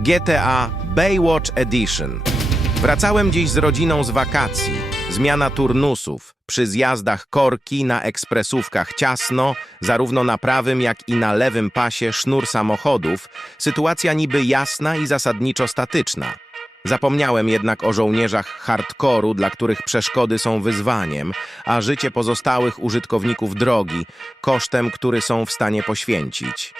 GTA Baywatch Edition. Wracałem dziś z rodziną z wakacji. Zmiana turnusów. Przy zjazdach korki, na ekspresówkach ciasno, zarówno na prawym, jak i na lewym pasie sznur samochodów. Sytuacja niby jasna i zasadniczo statyczna. Zapomniałem jednak o żołnierzach hardkoru, dla których przeszkody są wyzwaniem, a życie pozostałych użytkowników drogi, kosztem, który są w stanie poświęcić.